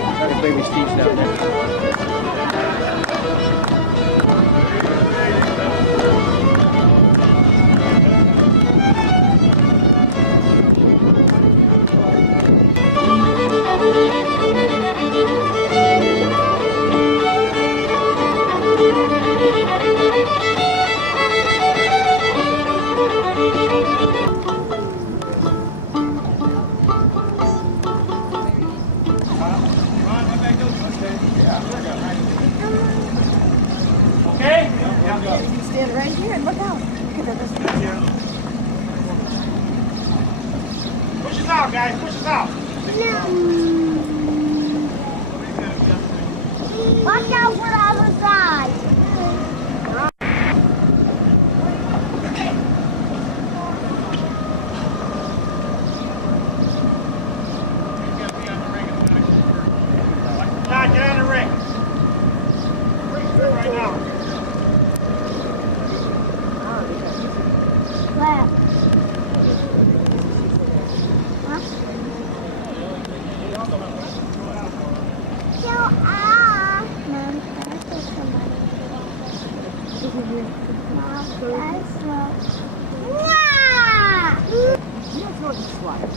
Gotta bring me Steve's down there. Okay? You can stand right here and look out. Look at this. Push us out, guys. Push us out. Watch out for the other side. John, get out of the ring. Right now. Left. Huh? So, Mom, that's somebody. Mom, that's what. You don't throw this slide.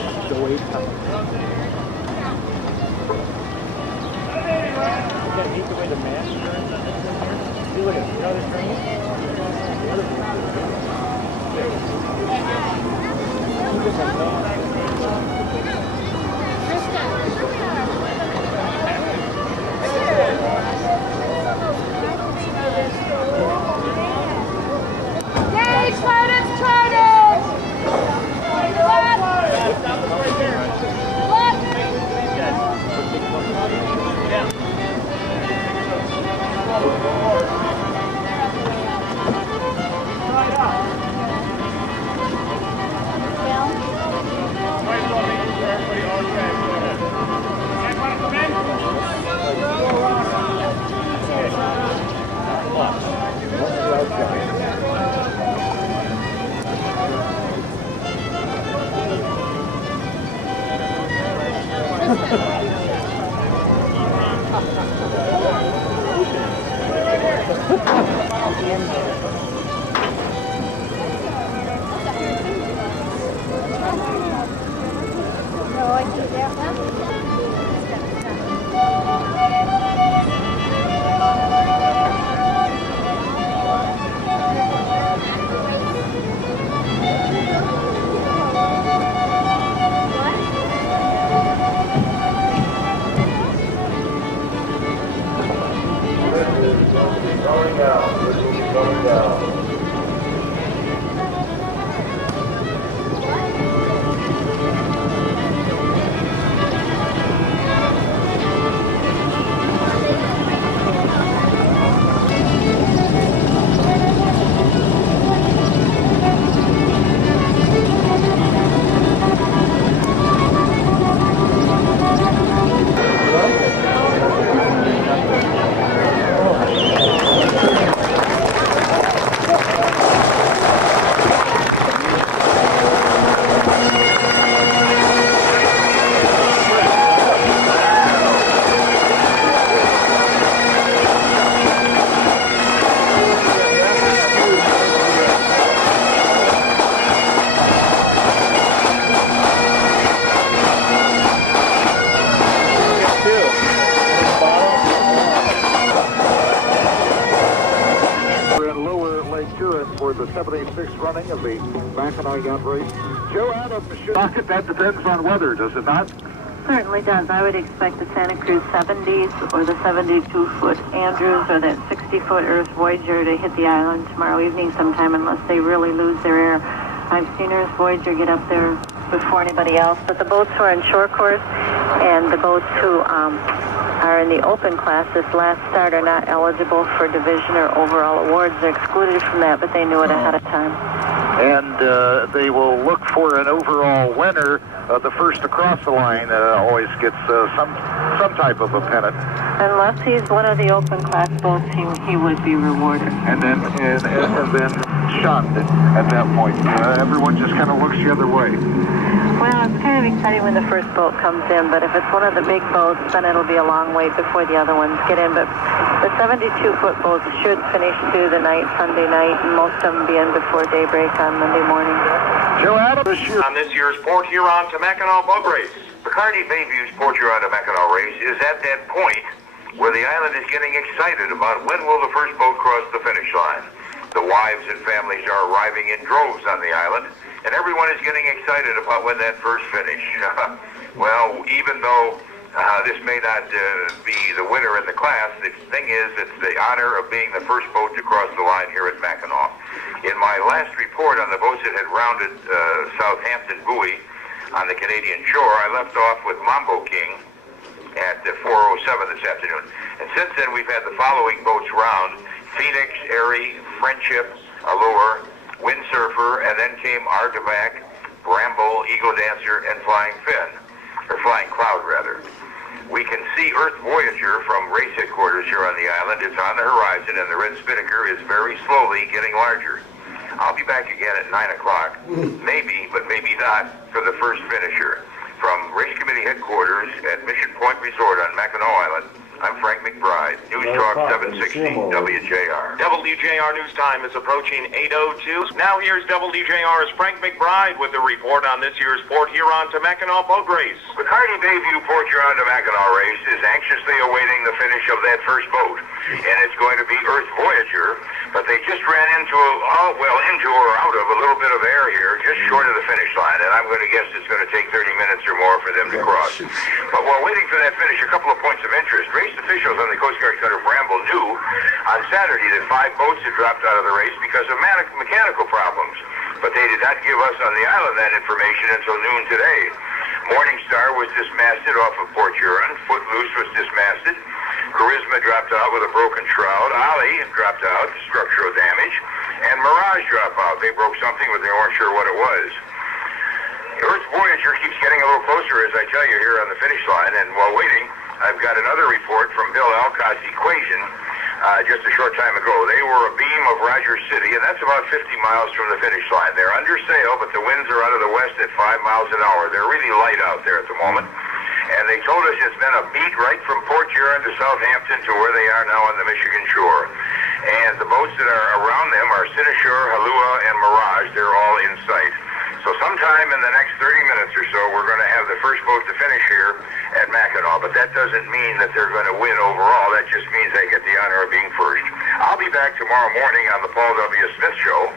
The weight. Isn't that neat the way the mass turns on this one here? See, look at another train. Yay, Trident, Trident! No, I see that one. Going down. For the 76th running of the Mackinac yacht race. Joe Adams should... Rocket, that depends on weather, does it not? Certainly does. I would expect the Santa Cruz 70s or the 72-foot Andrews or that 60-foot Earth Voyager to hit the island tomorrow evening sometime unless they really lose their air. I've seen Earth Voyager get up there before anybody else, but the boats who are in shore course and the boats who are in the open class this last start are not eligible for division or overall awards. They're excluded from that, but they knew it ahead of time. And they will look for an overall winner. The first across the line always gets some type of a pennant. Unless he's one of the open class boats, he would be rewarded. And then shunned at that point. Everyone just kind of looks the other way. Well, it's kind of exciting when the first boat comes in, but if it's one of the big boats, then it'll be a long wait before the other ones get in. But the 72-foot boats should finish through the night, Sunday night, and most of them be in before daybreak on Monday morning. Joe Adams on this year's Port Huron to Mackinac boat race. Bacardi Bayview's Port Huron to Mackinac race is at that point where the island is getting excited about when will the first boat cross the finish line. The wives and families are arriving in droves on the island, and everyone is getting excited about when that first finish. Well, even though this may not be the winner in the class, the thing is it's the honor of being the first boat to cross the line here at Mackinac. In my last report on the boats that had rounded Southampton Buoy on the Canadian shore, I left off with Mambo King at 4:07 this afternoon. And since then, we've had the following boats round: Phoenix, Airy, Friendship, Allure, Windsurfer, and then came Argavac, Bramble, Eagle Dancer, and Flying Finn, or Flying Cloud, rather. We can see Earth Voyager from race headquarters here on the island. It's on the horizon, and the red spinnaker is very slowly getting larger. I'll be back again at 9 o'clock, maybe, but maybe not, for the first finisher. From Race Committee headquarters at Mission Point Resort on Mackinac Island, I'm Frank McBride, News Talk 760 WJR. WJR News Time is approaching 8:02. Now here's WJR's Frank McBride with a report on this year's Port Huron to Mackinac boat race. The Cardi Bayview Port Huron to Mackinac race is anxiously awaiting the finish of that first boat, and it's going to be Earth Voyager, but they just ran into or out of a little bit of air here, just short of the finish line, and I'm going to guess it's going to take 30 minutes or more for them to cross. But while waiting for that finish, a couple of points of interest. Race officials on the Coast Guard Cutter Bramble knew on Saturday that 5 boats had dropped out of the race because of mechanical problems, but they did not give us on the island that information until noon today. Morning Star was dismasted off of Port Huron. Footloose was dismasted. Charisma dropped out with a broken shroud. Ollie dropped out, structural damage. And Mirage dropped out. They broke something, but they weren't sure what it was. Earth Voyager keeps getting a little closer, as I tell you, here on the finish line. And while waiting, I've got another report from Bill Alcott's Equation just a short time ago. They were a beam of Rogers City, and that's about 50 miles from the finish line. They're under sail, but the winds are out of the west at 5 miles an hour. They're really light out there at the moment. And they told us it's been a beat right from Port Huron to Southampton to where they are now on the Michigan shore. And the boats that are around them are Cynosure, Halua, and Mirage. They're all in sight. So sometime in the next 30 minutes or so, we're going to have the first boat to finish here at Mackinac. But that doesn't mean that they're going to win overall. That just means they get the honor of being first. I'll be back tomorrow morning on the Paul W. Smith Show.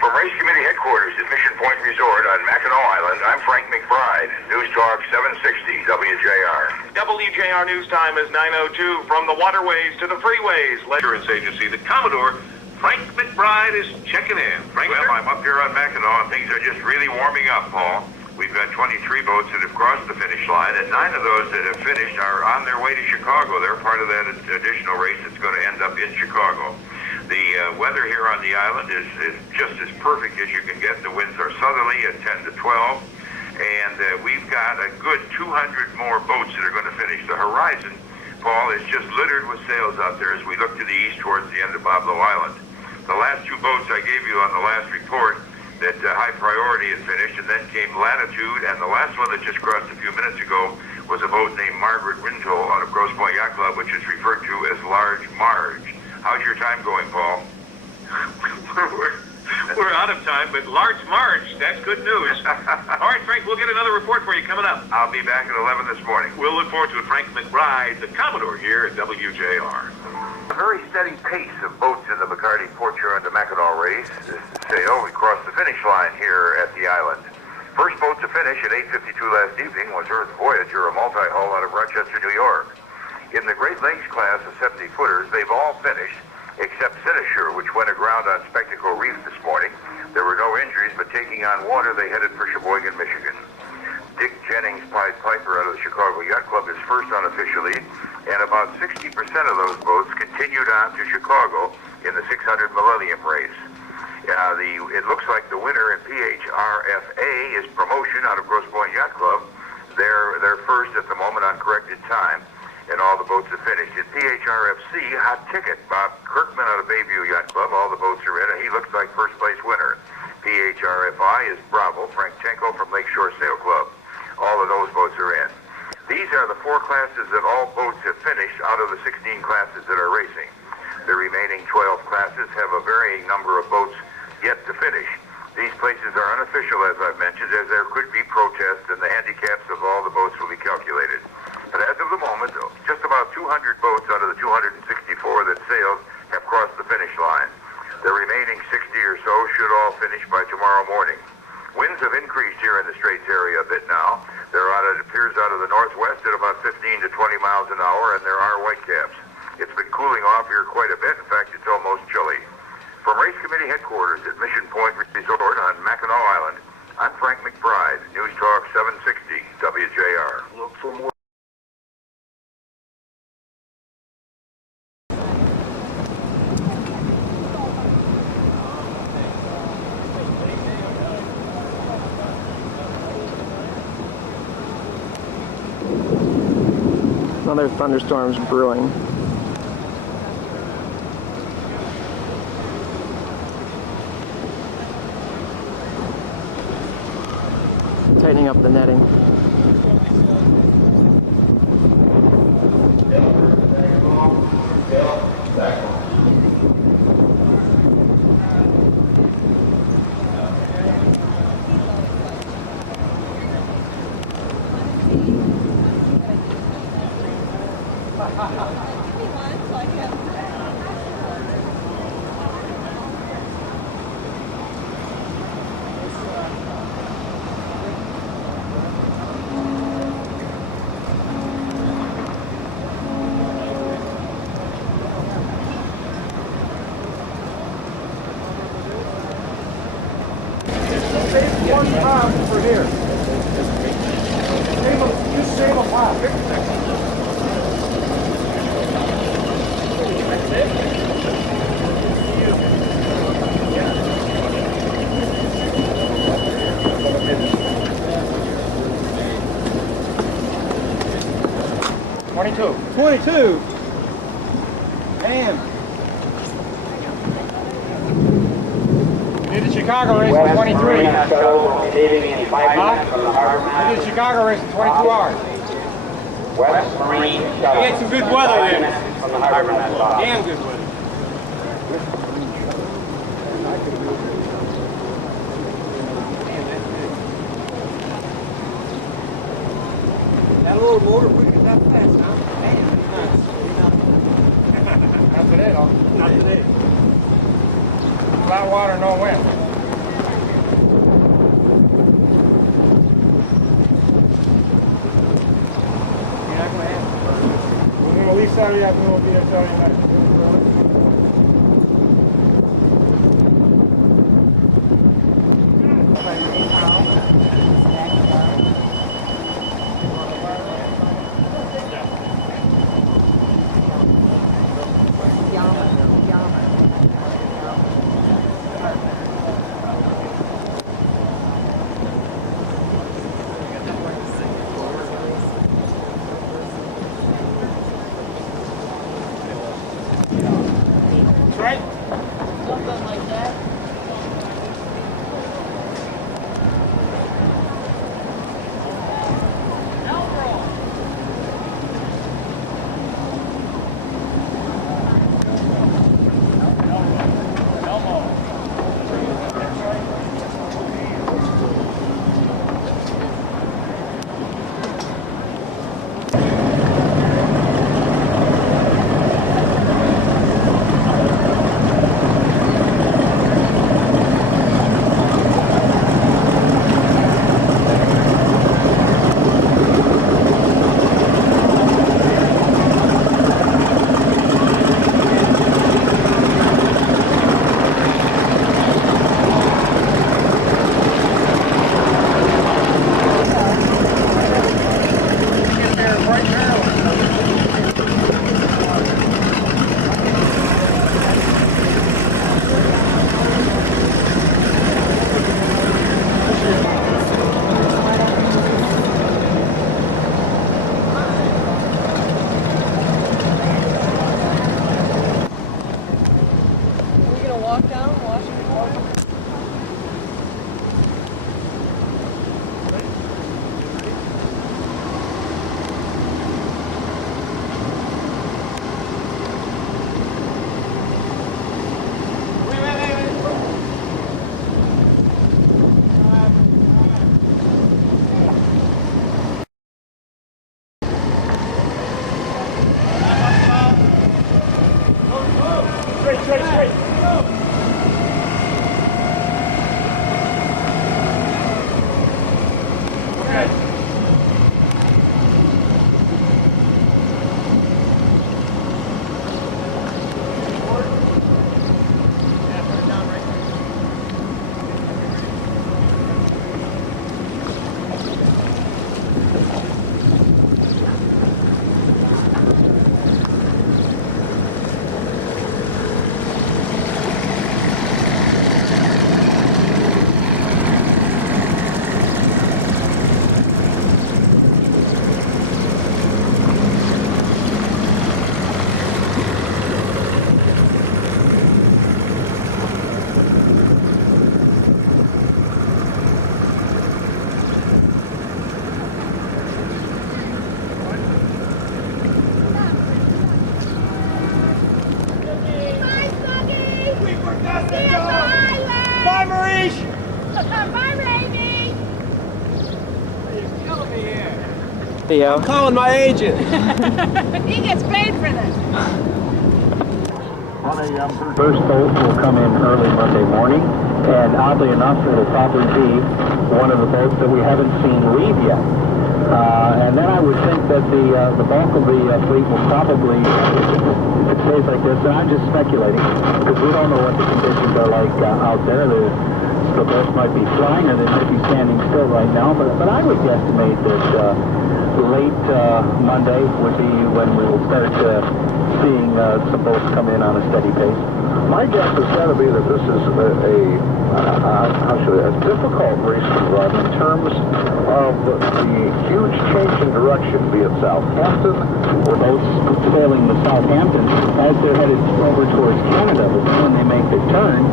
From Race Committee headquarters at Mission Point Resort on Mackinac Island, I'm Frank McBride, News Talk 760 WJR. WJR News Time is 9:02. From the waterways to the freeways. Insurance agency, the Commodore Frank McBride is checking in. Frank, well, I'm up here on Mackinac, and things are just really warming up, Paul. We've got 23 boats that have crossed the finish line, and 9 of those that have finished are on their way to Chicago. They're part of that additional race that's going to end up in Chicago. The weather here on the island is just as perfect as you can get. The winds are southerly at 10 to 12, and we've got a good 200 more boats that are going to finish. The horizon, Paul, is just littered with sails out there as we look to the east towards the end of Boblo Island. The last 2 boats I gave you on the last report that high priority had finished, and then came Latitude, and the last one that just crossed a few minutes ago was a boat named Margaret Wintoll out of Grosse Pointe Yacht Club, which is referred to as Large Marge. How's your time going, Paul? We're out of time, but Large Marge, that's good news. All right, Frank, we'll get another report for you coming up. I'll be back at 11 this morning. We'll look forward to it. Frank McBride, the Commodore here at WJR. A very steady pace of boats in the Bacardi Port Huron to Mackinac race. This is sail. We crossed the finish line here at the island. First boat to finish at 8:52 last evening was Earth Voyager, a multi-hull out of Rochester, New York. In the Great Lakes class of 70-footers, they've all finished, except Cynosure, which went aground on Spectacle Reef this morning. There were no injuries, but taking on water, they headed for Sheboygan, Michigan. Dick Jennings Pied Piper out of the Chicago Yacht Club is first unofficially, and about 60% of those boats continued on to Chicago in the 600 Millennium race. It looks like the winner in PHRFA is Promotion out of Grosse Pointe Yacht Club. They're first at the moment on corrected time, and all the boats have finished. In PHRFC, Hot Ticket, Bob Kirkman out of Bayview Yacht Club, all the boats are in, and he looks like first place winner. PHRFI is Bravo, Frank Tenko from Lakeshore Sail Club. All of those boats are in. These are the 4 classes that all boats have finished out of the 16 classes that are racing. The remaining 12 classes have a varying number of boats yet to finish. These places are unofficial, as I've mentioned, as there could be protests, and the handicaps of all the boats will be calculated. But as of the moment, just about 200 boats out of the 264 that sailed have crossed the finish line. The remaining 60 or so should all finish by tomorrow morning. Winds have increased here in the Straits area a bit now. They're it appears out of the northwest at about 15 to 20 miles an hour, and there are whitecaps. It's been cooling off here quite a bit. In fact, it's almost chilly. From Race Committee headquarters at Mission Point Resort on Mackinac Island, I'm Frank McBride, News Talk 760 WJR. Look for more. Another thunderstorm's brewing. Tightening up the netting. Save 1 pound for here. Just save a pot. $22. 22. Damn. Did the Chicago race in 23. Did the Chicago race in 22 hours. West Marine We Shuttle. had some good weather there. From the harbor net box. Damn good weather. That little motor quick that fast, huh? Damn. Not today, though. Not today. Flat water, no wind. You're not gonna have We're going to leave Saturday afternoon, we'll be there Saturday night. Bye, Maurice! Bye, Rainy. You're killing me here. Yeah. I'm calling my agent. He gets paid for this. First boat will come in early Monday morning, and oddly enough, it'll probably be one of the boats that we haven't seen leave yet. And then I would think that the bulk of the fleet will probably, if it stays like this, and I'm just speculating, because we don't know what the conditions are like out there. The boats might be flying or they might be standing still right now, but I would guesstimate that late Monday would be when we will start seeing some boats come in on a steady pace. My guess has got to be that this is a difficult race to run in terms of the huge change in direction, be it Southampton or boats sailing to Southampton as they're headed over towards Canada. But when they make their turn,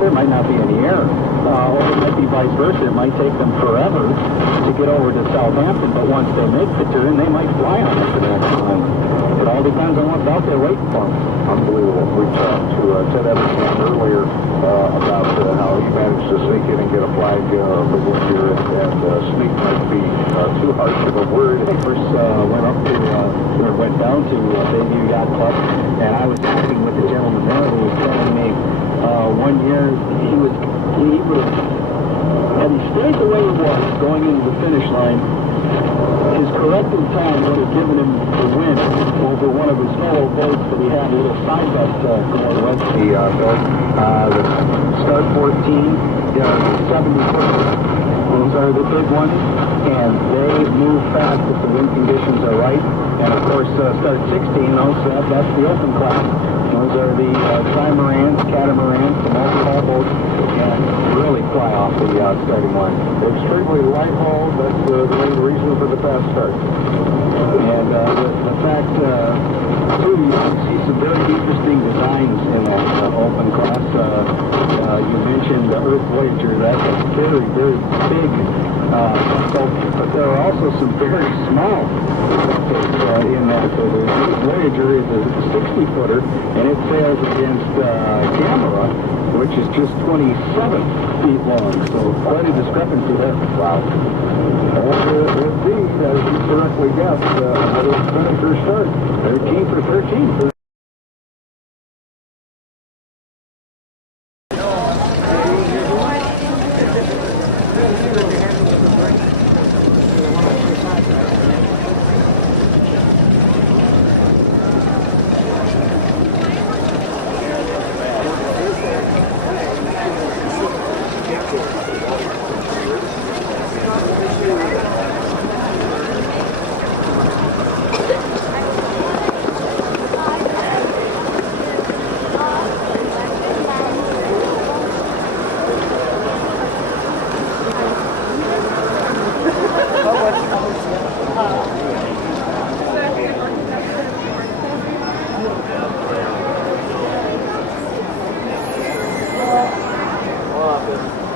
there might not be any air. Or it might be vice versa. It might take them forever to get over to Southampton, but once they make the turn, they might fly on it to that time. It all depends on what's out there waiting for them. Unbelievable. We talked to Ted Evans earlier about how he managed to sneak in and get a flag for Voyager, and sneak might be too harsh of a word. I first went down to Bayview Yacht Club, and I was talking with the gentleman there who was telling me one year he was had he stayed the way he was going into the finish line, his corrected time would have given him the win over one of his fellow boats that he had a little side bet going with. The Start 14, 70 foot. Those are the big ones, and they move fast if the wind conditions are right. And of course, Start 16, that's the open class. Those are the trimarans, catamarans, the multi-hull boats, and really fly off the starting line. Extremely light hull, that's the main reason for the fast start. And the fact, too, you can see some very interesting designs in that open class. You mentioned the Earth Voyager. That's a very, very big boat, but there are also some very small boats in that. The Voyager is a 60-footer, and it sails against Camera, which is just 27 feet long. So quite a discrepancy there. Wow. And indeed, as you correctly guessed, another finisher start. 13 for 13.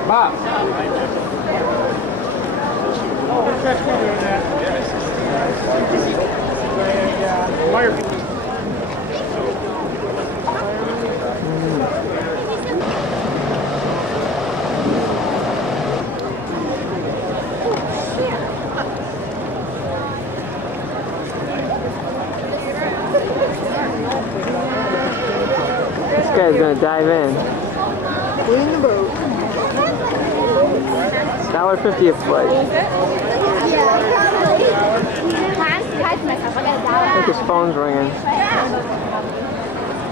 Bob. This guy's gonna dive in. Clean the boat. $1.50 a foot. I think his phone's ringing.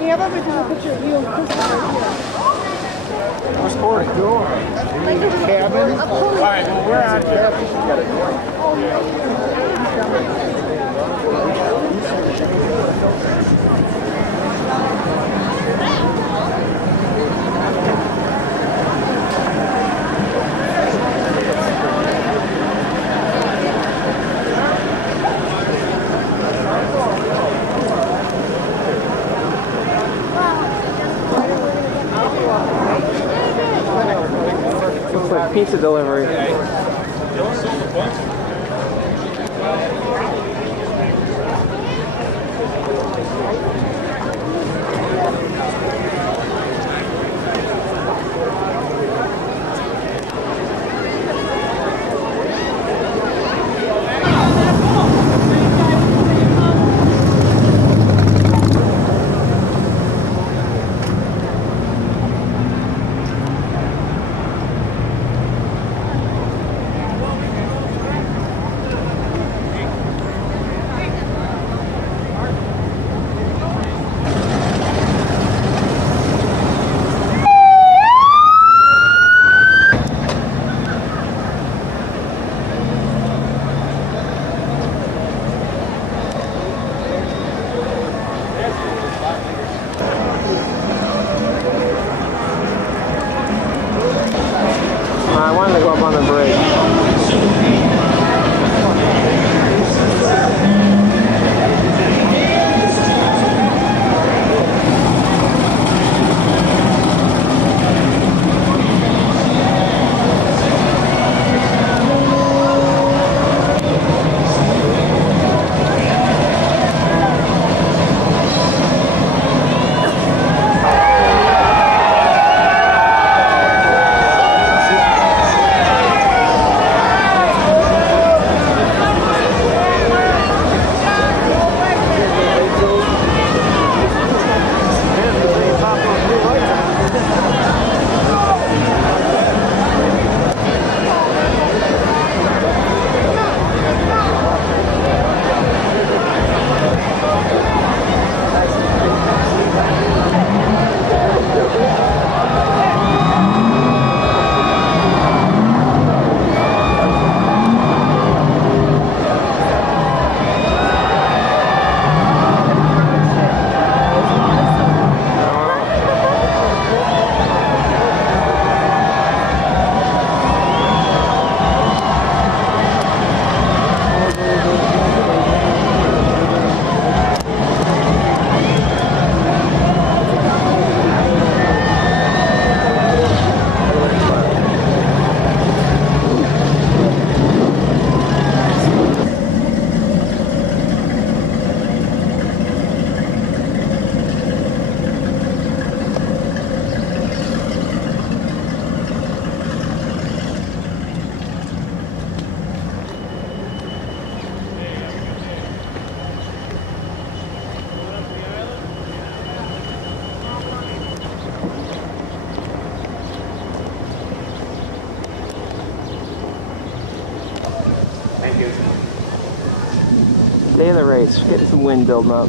Yeah, but we can picture of you and Chris right here. What's for it? Cabin. All right, well, we're on Looks like pizza delivery. I wanted to go up on the bridge. Thank you. Day of the race, getting some wind building up.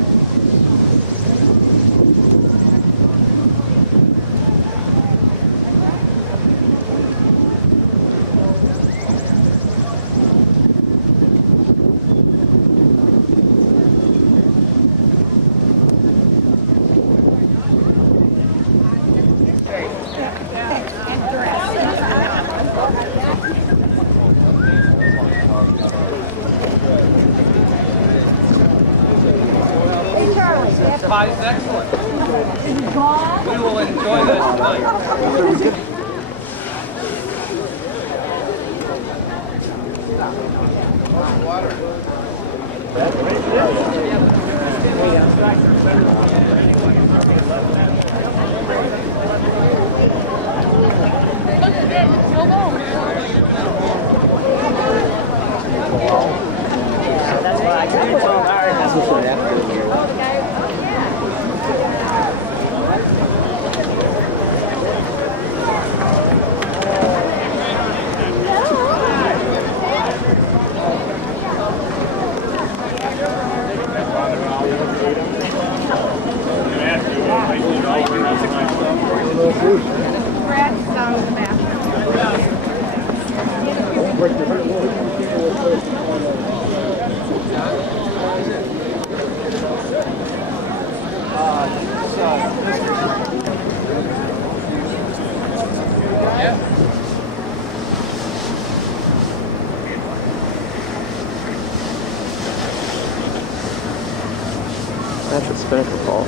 Pie is excellent. We will enjoy this tonight. That's what I can do. That's what I have to do. Brad's down in the bathroom. That's what Spinnaker falls.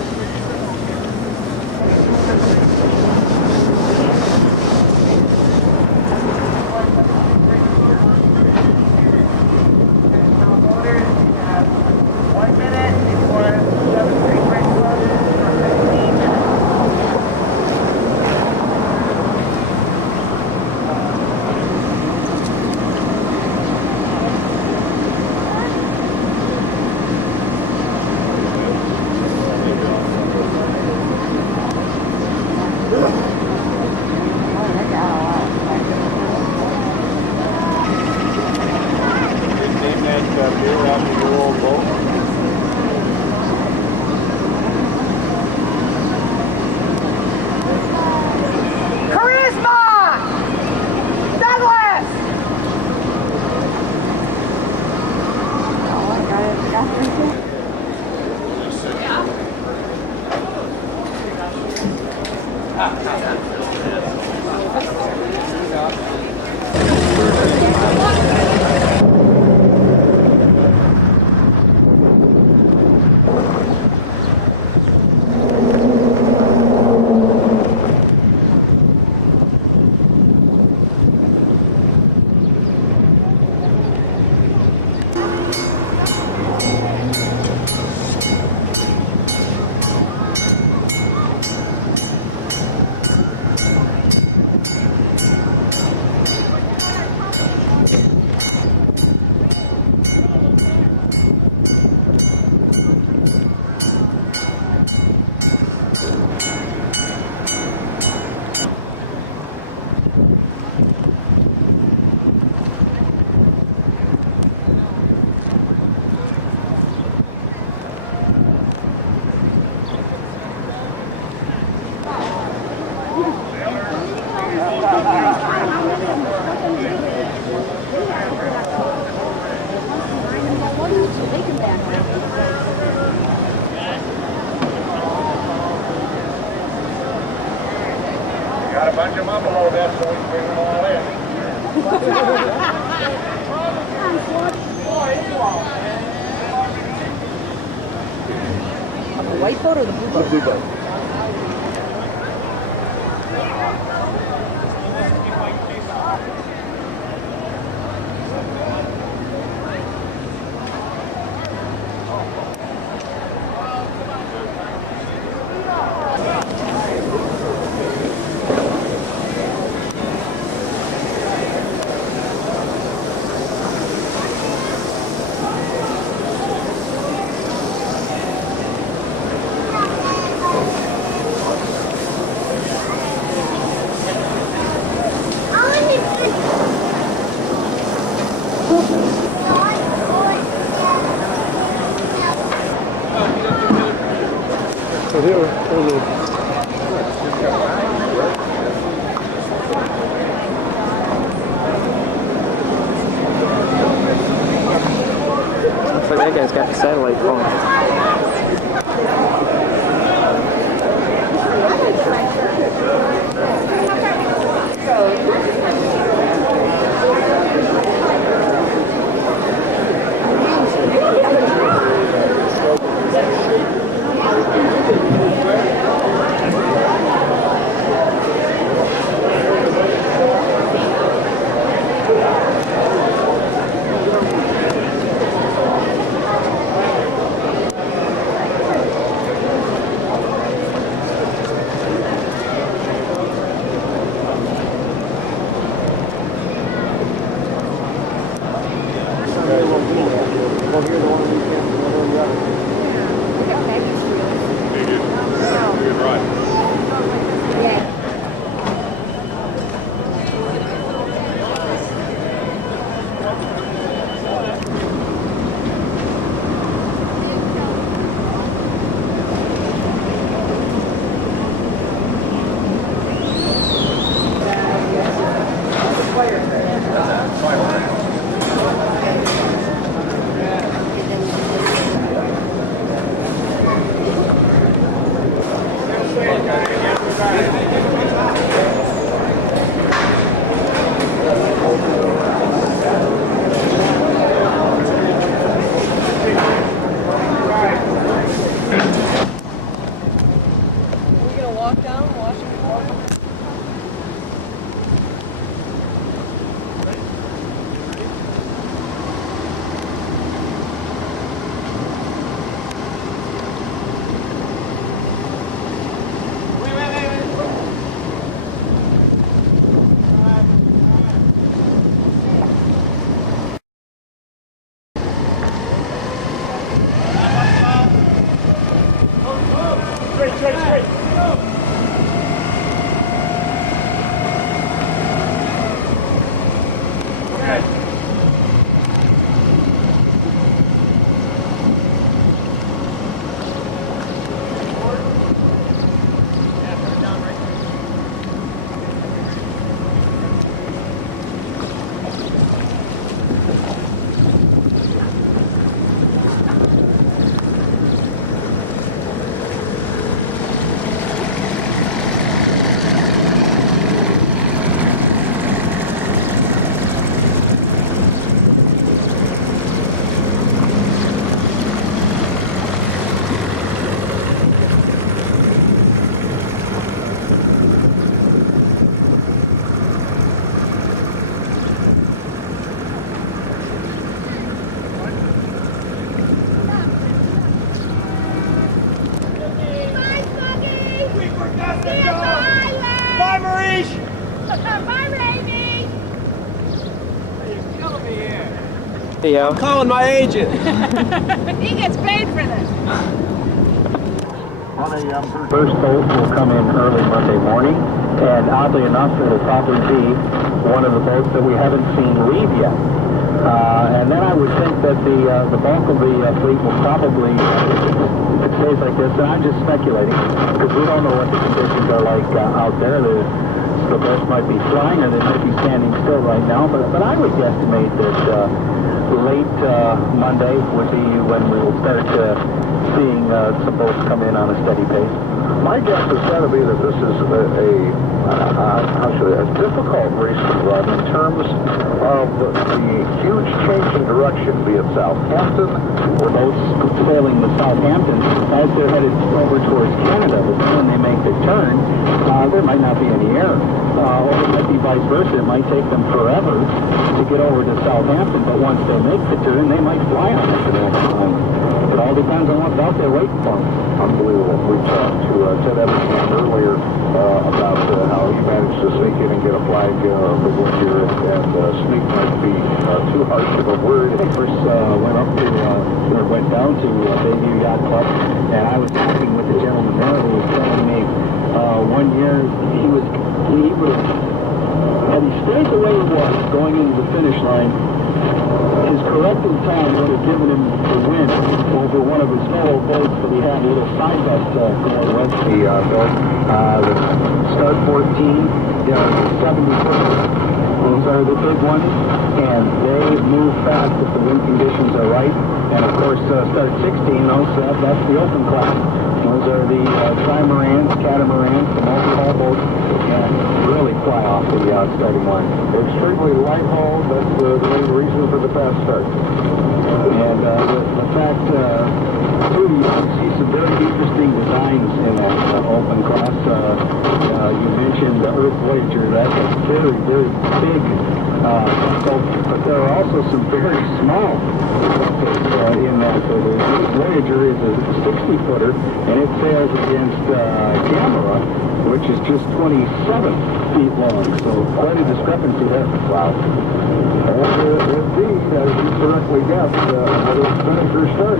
charge them up a little bit so we can bring them all in. The white boat or the blue boat? The blue boat. So here, looks like that guy's got the satellite phone. I'm calling my agent. He gets paid for this. First boat will come in early Monday morning, and oddly enough, it'll probably be one of the boats that we haven't seen leave yet. And then I would think that the bulk of the fleet will probably, if it stays like this, and I'm just speculating, because we don't know what the conditions are like out there. The boats might be flying, or they might be standing still right now, but I would guesstimate that late Monday would be when we will start seeing some boats come in on a steady pace. My guess has got to be that this is a difficult race to run in terms of the huge change in direction, be it Southampton or Boats sailing to Southampton as they're headed over towards Canada, but then when they make the turn, there might not be any air. Or it might be vice versa. It might take them forever to get over to Southampton, but once they make the turn, they might fly on international time. It all depends on what's out there waiting for them. Unbelievable. We talked to Ted Evans earlier about how he managed to sneak in and get a flag for Voyager, and sneak might be too harsh of a word. I first went down to Bayview Yacht Club, and I was talking with the gentleman there who was telling me 1 year had he stayed the way he was going into the finish line, his corrected time would have given him the win over one of his fellow boats that he had a little side bet going with. The Start 14, 70 foot. Those are the big ones, and they move fast if the wind conditions are right. And of course, Start 16, that's the open class. Those are the trimarans, catamarans, the multi-hull boats that can really fly off the starting line. Extremely light hull, that's the main reason for the fast start. And the fact, too, you can see some very interesting designs in that open class. You mentioned the Earth Voyager. That's a very, very big boat, but there are also some very small boats in that. The Earth Voyager is a 60-footer, and it sails against Gamera, which is just 27 feet long. So quite a discrepancy there. Wow. And indeed, as you correctly guessed, another finisher start.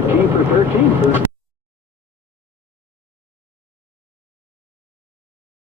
13 for 13.